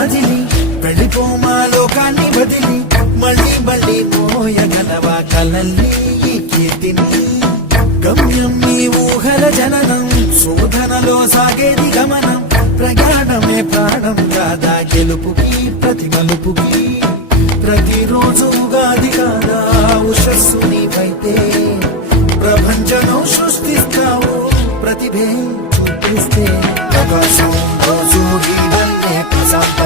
మదిలి వెళ్ళిపోమా లోకాన్ని వదిలి మళ్ళీ మళ్ళీ మోయగలవా కలల్ని ఈ కీర్తిని గమ్యం నీ ఊహల జననం శోధనలో సాగేది గమనం ప్రయాణమే ప్రాణం కాదా గెలుపుకి ప్రతి మలుపుకి ప్రతిరోజు ఉగాది కాదా ఉషస్సు నీవైతే ప్రపంచం సృష్టిస్తావు ప్రతిభే చూపిస్తే ప్రకాశం రోజు ఈ వల్లే ప్రశాంత